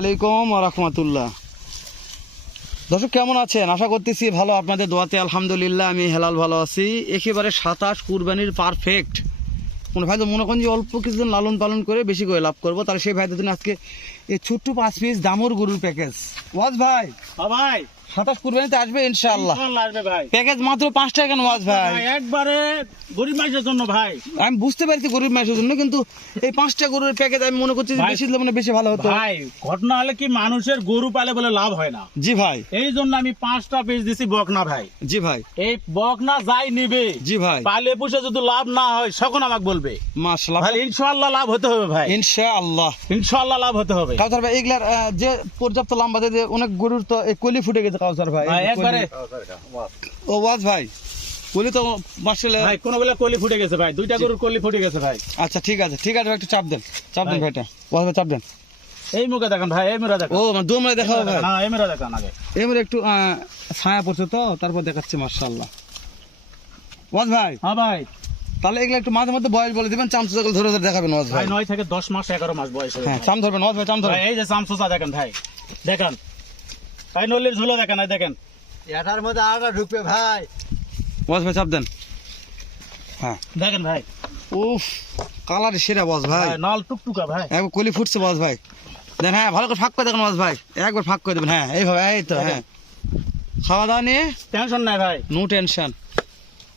আলাইকুম ওয়া রাহমাতুল্লাহ। দর্শক কেমন আছেন? আশা করতেছি ভালো, আপনাদের দোয়াতে আলহামদুলিল্লাহ আমি হেলাল ভালো আছি। একেবারে 27 কুরবানির পারফেক্ট। কোনো ভাই তো মনে করেন যে অল্প কিছুদিন লালন পালন করে বেশি করে লাভ করবো, তাহলে সেই ভাইদের জন্য আজকে এই ছোট্ট 5 পিস দামর গরুর প্যাকেজ। ওয়াজ ভাই, ভাই 27 কুরবানিতে আসবে ইনশাআল্লাহ। আসবে ভাই, প্যাকেজ মাত্র 5 টাকা কেন ওয়াজ ভাই? একবারে গরিব মানুষের জন্য ভাই। আমি বুঝতে পারছি গরিব মানুষের জন্য, কিন্তু এই 5টা গরুর প্যাকেজ আমি মনে করছি যে বেশি দিলে মানে বেশি ভালো হতো ভাই। ঘটনা হলে কি, মানুষের গরু পালে বলে লাভ হয় না। জি ভাই, এই জন্য আমি 5টা পিস দিছি বকনা ভাই। জি ভাই, এই বকনা যাই নিবে, জি ভাই, পালে পুষে যদি লাভ না হয় তখন আমাকে বলবে। মাশাআল্লাহ ভাই ইনশাআল্লাহ লাভ হতে হবে ভাই, ইনশাআল্লাহ ইনশাআল্লাহ লাভ হতে হবে। কাউসার ভাই এগুলার যে পর্যাপ্ত লম্বা যে অনেক গরুর তো এই কলি ফুটে গেছে কাউসার ভাই। ভাই একবারে ও ওয়াজ ভাই, কলি তো মাশাআল্লাহ ভাই কোন বেলা কলি ফুটে গেছে ভাই, 2টা গরুর কলি ফুটে গেছে ভাই। আচ্ছা ঠিক আছে ভাই, একটু চাপ দেন ভাই। ভাইটা, ওয়াজ ভাই চাপ দেন। এই মুখে দেখেন ভাই, এই মেরা দেখেন। ও মানে দোমরা দেখাও ভাই, না এই মেরা দেখেন আগে। এবারে একটু ছায়া পড়ছে তো তারপর দেখাচ্ছি। মাশাআল্লাহ ওয়াজ ভাই, হ্যাঁ ভাই, তাহলে এগুলো একটু মাঝে মধ্যে বয়স বলে দিবেন, চামচা ধরে ধরে দেখাবেন ওয়াজ ভাই। ভাই 9 থেকে 10 মাস 11 মাস বয়স হবে। হ্যাঁ চাম ধরবেন ওয়াজ ভাই, চাম ধরবেন। ভাই এই যে চামচুচা দেখেন ভাই, দেখেন ভাই নলির ঝুলো দেখেন, এই দেখেন এটার মধ্যে আটা ঢুকবে ভাই। ওয়াজ ভাই চাপ দেন। হ্যাঁ দেখেন ভাই, উফ কালার সেরা ওয়াজ ভাই, ভাই নাল টুকটুকা ভাই। একবার কলি ফুটছে ওয়াজ ভাই। দেন হ্যাঁ ভালো করে ফাঁক করে দেখেন ওয়াজ ভাই, একবার ফাঁক করে দেবেন। হ্যাঁ এইভাবে, এই তো হ্যাঁ। খাওয়া দাওয়া নিয়ে টেনশন নাই ভাই। No tension.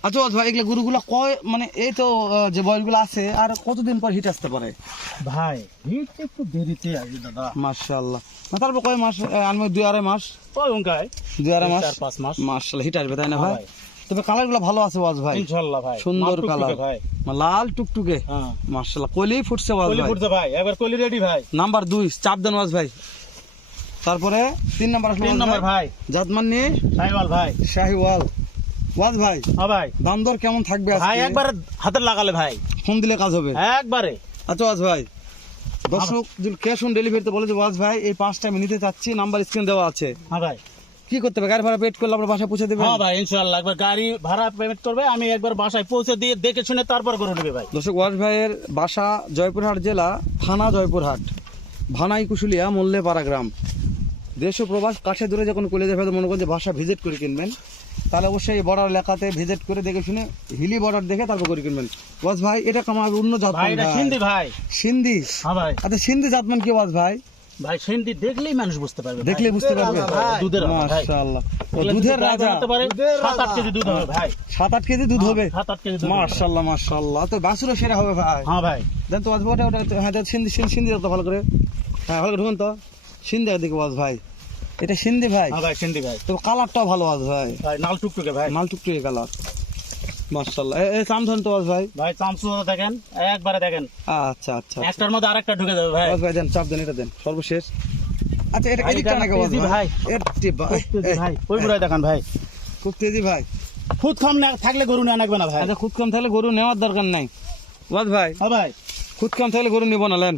আচ্ছা ওয়াজ ভাই, এগুলো গরুগুলো কয় মানে এই তো যে বয়সগুলো আছে আর কতদিন পর হিট আসতে পারে? ভাই হিট একটু দেরিতে আসবে দাদা। মাশাআল্লাহ, তারপর কয় মাস আনবে? 2-2.5 মাস, ওই উনকাই 2-2.5 মাস 4-5 মাস মাশাআল্লাহ হিট আসবে, তাই না হ্যাঁ ভাই? তবে কালার গুলো ভালো আছে ওয়াজ ভাই, ইনশাআল্লাহ ভাই। সুন্দর নাল টুকটুকে কালার ভাই, লাল টুকটুকে হ্যাঁ মাশাআল্লাহ। কলি ফুটছে ওয়াজ কলি ভাই, ফুটছে ভাই, একবার কলি রেডি ভাই। নাম্বার 2 চাপ দেন ওয়াজ ভাই। তারপরে 3 নাম্বার আসলো 3 নম্বর ভাই জাতমান নিয়ে সাইওয়াল ভাই। শাহিওয়াল। ওয়াজ ভাই হ্যাঁ ভাই, দাম দর কেমন থাকবে ভাই আজকে? একবার হাতে লাগালে ভাই ফোন দিলে কাজ হবে একবারে। আচ্ছা ওয়াজ ভাই, দর্শক যদি ক্যাশ অন ডেলিভারিতে বলে যে ওয়াজ ভাই এই 5টা আমি নিতে চাচ্ছি, নাম্বার স্ক্রিন দেওয়া আছে, হ্যাঁ ভাই, কি করতে হবে? গাড়ি ভাড়া পেড করলে আপনার বাসায় পৌঁছে দেবেন? হ্যাঁ ভাই ইনশাআল্লাহ একবার গাড়ি ভাড়া পেমেন্ট করবে, আমি একবার বাসায় পৌঁছে দিয়ে দেখে শুনে তারপর করে নেবে ভাই। দর্শক ওয়াজ ভাইয়ের বাসা জয়পুরহাট জেলা, থানা জয়পুরহাট, ভানাই কুশুলিয়া, মল্লেপাড়া গ্রাম। দেশ ও প্রবাস কাছে দূরে যখন কলেজে ভাই মনে করেন যে বাসা ভিজিট করে কিনবেন, তাহলে অবশ্যই এই বর্ডার এলাকাতে ভিজিট করে দেখে শুনে হিলি বর্ডার দেখে তারপর করে কিনবেন। ওয়াজ ভাই এটা কামার অন্য জাত ভাই এটা সিন্ধি ভাই। সিন্ধি? হ্যাঁ ভাই, আচ্ছা সিন্ধি জাতমান কি ওয়াজ ভাই? ভাই সিন্ধি দেখলেই মানুষ বুঝতে পারবে, দেখলে বুঝতে পারবে। দুধের ভাই, মাশাআল্লাহ, ও এগুলা দুধের যদি রাজা। বানাতে পারে, 7-8 কেজি দুধ হবে ভাই। 7-8 কেজি দুধ হবে? 7-8 কেজি দুধ হবে। মাশাআল্লাহ মাশাআল্লাহ, তো বাছুরও সেরা হবে ভাই। হ্যাঁ ভাই, দেন তো ওয়াজ ভাই ওটা হ্যাঁ সিন্ধি তো ভালো করে, হ্যাঁ ভালো করে ঢুকুন তো সিন্ধি দেখে ওয়াজ ভাই, এটা সিন্ধি ভাই। হ্যাঁ ভাই সিন্ধি ভাই, তো কালারটাও ভালো ওয়াজ ভাই, ভাই নাল টুকটুকে ভাই, মাল টুকটুকে কালার মাশাআল্লাহ। এই চাম ধন তো ওয়াজ ভাই। ভাই চামচুচা দেখেন, একবারে দেখেন আচ্ছা আচ্ছা একটার মধ্যে আরেকটা ঢুকে যাবে ভাই। ওয়াজ ভাই দেন চাপ দেন, এটা দেন সর্বশেষ। আচ্ছা এটা ভাই, এদিকটা এটা নাকি ওয়াজ তেজি ভাই? ভাই। এটি ভাই খুব তেজি ভাই, ওই বুড়াই দেখেন ভাই, খুব তেজি ভাই। খুদ কম না থাকলে গরু নেওয়া লাগবে না ভাই। আচ্ছা খুদ কম থাকলে গরু নেওয়ার দরকার নাই ওয়াজ ভাই, হ্যাঁ ভাই, খুদ কম থাকলে গরু নিব না লেন,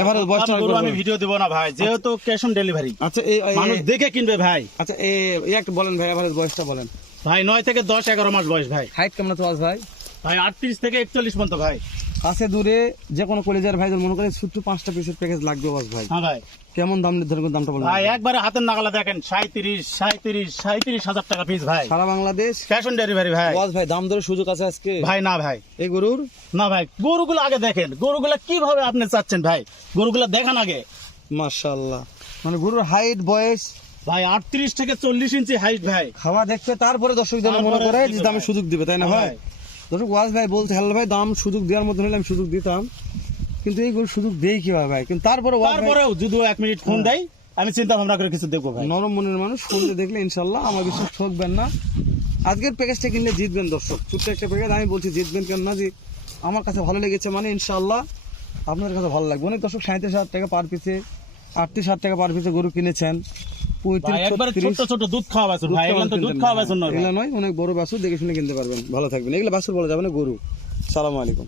এবারে বয়সটা গরু আমি ভিডিও দেবো না ভাই, যেহেতু ক্যাশ অন ডেলিভারি, আচ্ছা মানুষ দেখে কিনবে ভাই। আচ্ছা এই একটা বলেন ভাই, এবারে বয়সটা বলেন। ভাই 9 থেকে 10-11 মাস বয়স ভাই। হাইট কেমন আছে ওয়াজ ভাই? ভাই 38 থেকে 41 পর্যন্ত ভাই। কাছে দূরে যে কোনো কলেজের ভাই মনে করে ছোট্ট 5টা পিসের প্যাকেজ লাগবে ওয়াজ ভাই, হ্যাঁ ভাই, কেমন দাম নির্ধারণ করে দামটা বলেন ভাই একবারে হাতের নাগালে দেখেন 37 হাজার টাকা পিস ভাই, সারা বাংলাদেশ ক্যাশ অন ডেলিভারি ভাই। ওয়াজ ভাই দাম দরের সুযোগ আছে আজকে ভাই না ভাই, এই গরুর? না ভাই, গরুগুলো আগে দেখেন, গরুগুলো কিভাবে আপনি চাচ্ছেন ভাই, গরুগুলো দেখান আগে। মাশাআল্লাহ, মানে গরুর হাইট বয়স ভাই 38 থেকে 40 ইঞ্চি হাইট ভাই। খাওয়া দেখবে তারপরে দর্শক যেন মনে তারপরে করে দিবে যে দামে ভাই। সুযোগ দিবে, তাই না ভাই? দর্শক ওয়াজ ভাই বলতে হ্যালো ভাই দাম সুযোগ দেওয়ার মতো হলে আমি সুযোগ দিতাম, কিন্তু এই গরু সুযোগ দেই কিভাবে ভাই? কিন্তু তারপরে ওয়াজ ভাই তারপরেও যদি 1 মিনিট ফোন দেয়, আমি চিন্তা ভাবনা করে কিছু দেখবো ভাই। নরম মনের মানুষ, ফোনতে দেখলে ইনশাল্লাহ আমার বিশ্বাস ঠকবেন না। আজকের প্যাকেজটা কিনলে জিতবেন দর্শক, ছোট্ট একটা প্যাকেজ আমি বলছি জিতবেন কেন না, যে আমার কাছে ভালো লেগেছে মানে ইনশাল্লাহ আপনাদের কাছে ভালো লাগবে। অনেক দর্শক 37,000 টাকা পার পিসে, 38,000 টাকা পার পিসে গরু কিনেছেন, ভাই একবারে 35-36 ছোট ছোট দুধ খাওয়া বাছুর ভাই, এগুলো তো দুধ খাওয়া বাছুর নয় ভাই। এগুলো নয়, অনেক বড় বাছুর দেখে শুনে কিনতে পারবেন। ভালো থাকবেন, এগুলো বাছুর বলা যাবে না, গরু। সালামু আলাইকুম।